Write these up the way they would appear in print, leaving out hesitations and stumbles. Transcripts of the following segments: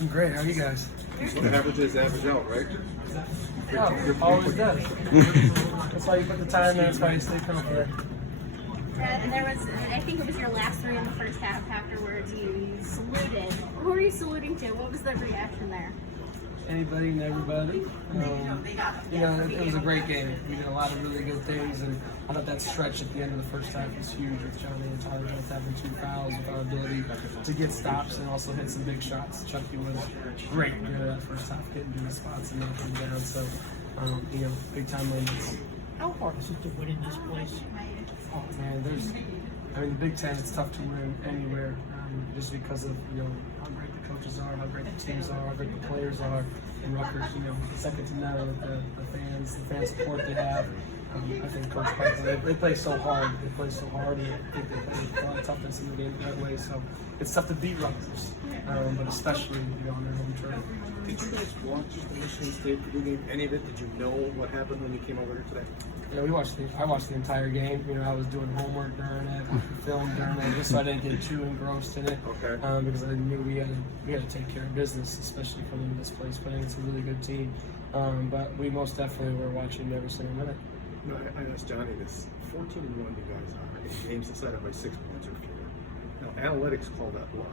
I'm great. How are you guys? What averages average out, right? Oh, always does. That's why you put the time in. That's why you stay confident. And there was, I think it was your last three in the first half. Afterwards, you saluted. Who were you saluting to? What was the reaction there? Anybody and everybody. It was a great game. We did a lot of really good things, and I thought that stretch at the end of the first half was huge with Johnny and Tyler both having 2 fouls, with our ability to get stops and also hit some big shots. Chucky was great that first half, getting to the spots and knocking them down. So, big time moments. How hard is it to win in this place? Oh man, the Big Ten, it's tough to win anywhere, just because of how great the coaches are, how great the teams are, how great the players are. And Rutgers, second to none with the fan support they have. I think Coach Piper, they play so hard. They play so hard, and I think they play a lot of toughness in the game that way. So it's tough to beat Rutgers, but especially on their home turf. Did you guys watch the Michigan State game? Any of it? Did you know what happened when you came over here today? Yeah, I watched the entire game. I was doing homework during it, film during it, just so I didn't get too engrossed in it. Okay. Because I knew we had to take care of business, especially coming to this place, playing against a really good team. But we most definitely were watching every single minute. No, I asked Johnny this. 14-1 you guys are in games decided by 6 points or fewer. Now analytics call that luck.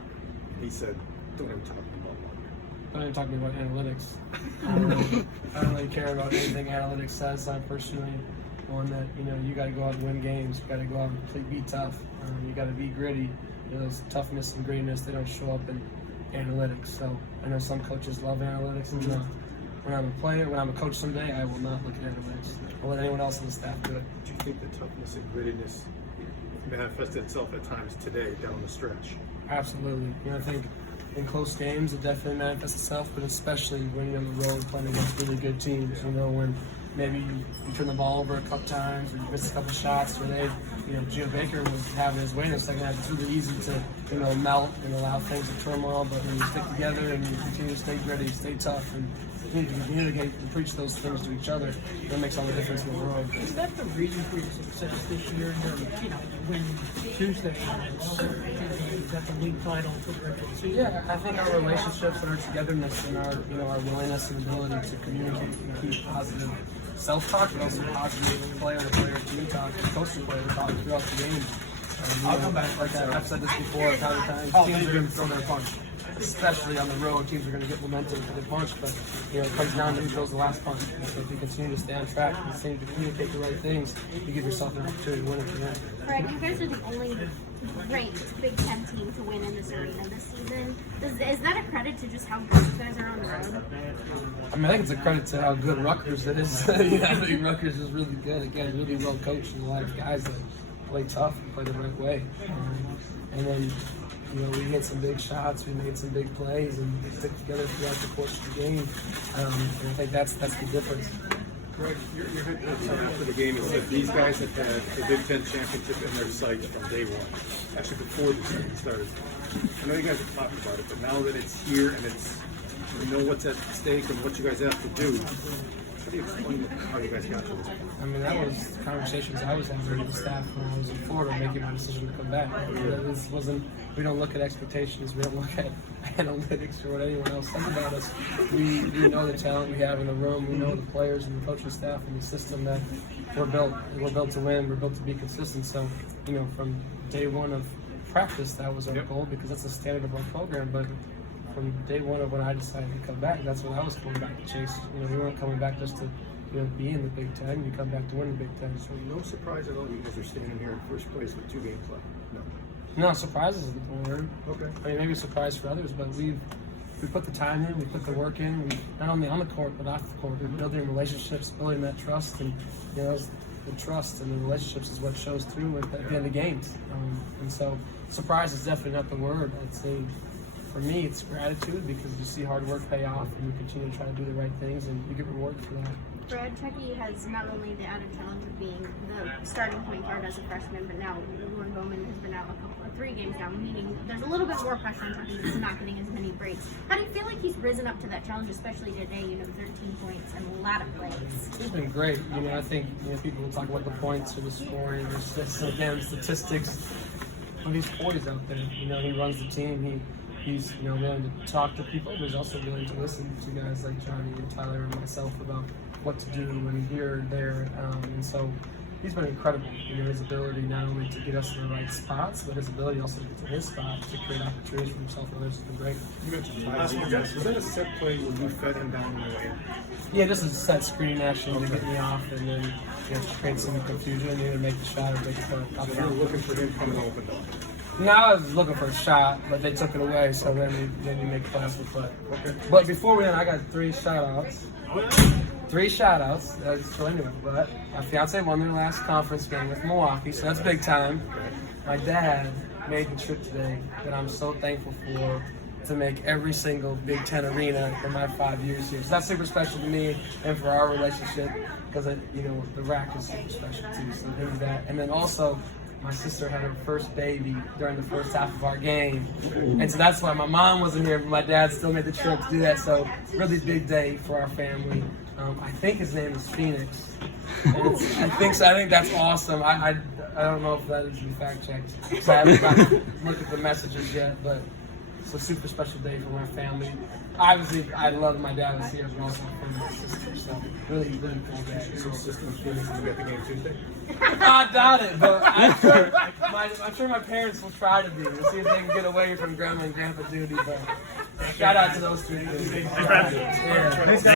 He said, "Don't even talk about luck." I'm not even talking about analytics. I don't really care about anything analytics says. I'm personally one that you got to go out and win games. You got to go out and be tough. You got to be gritty. Those toughness and grittiness, they don't show up in analytics. So I know some coaches love analytics, and when I'm a player, when I'm a coach someday, I will not look at analytics. I'll let anyone else on the staff do it. Do you think the toughness and grittiness manifested itself at times today down the stretch? Absolutely. I think in close games it definitely manifests itself, but especially when you're on the road playing against really good teams. When maybe you turn the ball over a couple times, or you miss a couple shots, or Gio Baker was having his way in the second half. It's really easy to melt and allow things to turmoil, but when you stick together and you continue to stay gritty, stay tough, and continue to communicate and preach those things to each other, that makes all the difference in the world. Is that the reason for your success this year? You win Tuesday. Is that the league title for the rest of the season? Yeah, I think our relationships and our togetherness and our willingness and ability to communicate and keep positive self-talk, but also positive player-to-player team talk and coach-to-player talk throughout the game. I'll come back like that. I've said this before a ton of times. Teams are going to throw their punch. Especially on the road, teams are going to get momentum for the punch, but it comes down to who throws the last punch. And so if you continue to stay on track and continue to communicate the right things, you give yourself an opportunity to win at the end. Brad, you guys are the only ranked Big Ten team to win in this arena this season. Is that a credit to just how good you guys are on the road? I think it's a credit to how good Rutgers it is. I think Rutgers is really good. Again, really well coached, and a lot of guys that play tough and play the right way. And then we hit some big shots, we made some big plays, and we stick together throughout the course of the game. And I think that's the difference. Greg, your head coach said after the game, he said these guys have had the Big Ten championship in their sights from day one, actually before the season started. I know you guys have talked about it, but now that it's here and you know what's at stake and what you guys have to do, how do you explain how you guys got to this point? That was conversations I was having with the staff when I was in Florida making my decision to come back. We don't look at expectations, we don't look at analytics or what anyone else says about us. We know the talent we have in the room, we know the players and the coaching staff and the system that we're built to win, we're built to be consistent. So, from day one of practice, that was our goal, because that's the standard of our program. But from day one of when I decided to come back, that's what I was coming back to chase. We weren't coming back just to be in the Big Ten. You come back to win the Big Ten. So no surprise at all you guys are standing here in first place with 2 games left? No, surprise isn't the word. Okay. Maybe a surprise for others, but we put the time in, we put the work in. We not only on the court but off the court. We're building relationships, building that trust, and the trust and the relationships is what shows through at the end of games. And so, surprise is definitely not the word. I'd say, for me, it's gratitude, because you see hard work pay off, and you continue to try to do the right things, and you get rewarded for that. Brad, Chucky has not only the added challenge of being the starting point guard as a freshman, but now Lauren Bowman has been out 3 games now, meaning there's a little bit more pressure on Chucky. He's not getting as many breaks. How do you feel like he's risen up to that challenge, especially today? 13 points and a lot of plays. He's been great. I think people will talk about the points or the scoring or again statistics. But he's poised out there. He runs the team. he's willing to talk to people, but he's also willing to listen to guys like Johnny and Tyler and myself about what to do and here and there, and so he's been incredible. His ability not only to get us in the right spots, but his ability also to get to his spot to create opportunities for himself and others has been great. You mentioned last week, was that a set play when you fed him down the lane? Yeah, just a set screen actually to get me off and then create some confusion and either make the shot or make the pop You were looking for him coming open though. No, I was looking for a shot, but they took it away, so then you make the pass with foot. Okay. But before we end, I got 3 shout-outs. 3 shout-outs, that's for anyone, but my fiance won their last conference game with Milwaukee, so that's big time. My dad made the trip today that I'm so thankful for to make every single Big Ten arena in my 5 years here. So that's super special to me and for our relationship because, the rack is super special too, so there's that. And then also, my sister had her first baby during the first half of our game. And so that's why my mom wasn't here, but my dad still made the trip to do that. So really big day for our family. I think his name is Phoenix. And I think that's awesome. I don't know if that is in fact checked. So I haven't got to look at the messages yet, but it's a super special day for my family. Obviously, I love my dad was here, but also for my sister. So really, really cool day. So sister and Phoenix, you got the game Tuesday? I doubt it, but I'm sure my parents will try to be. We'll see if they can get away from grandma and grandpa duty. But shout out to those 3 kids. Hey, Brad. Yeah.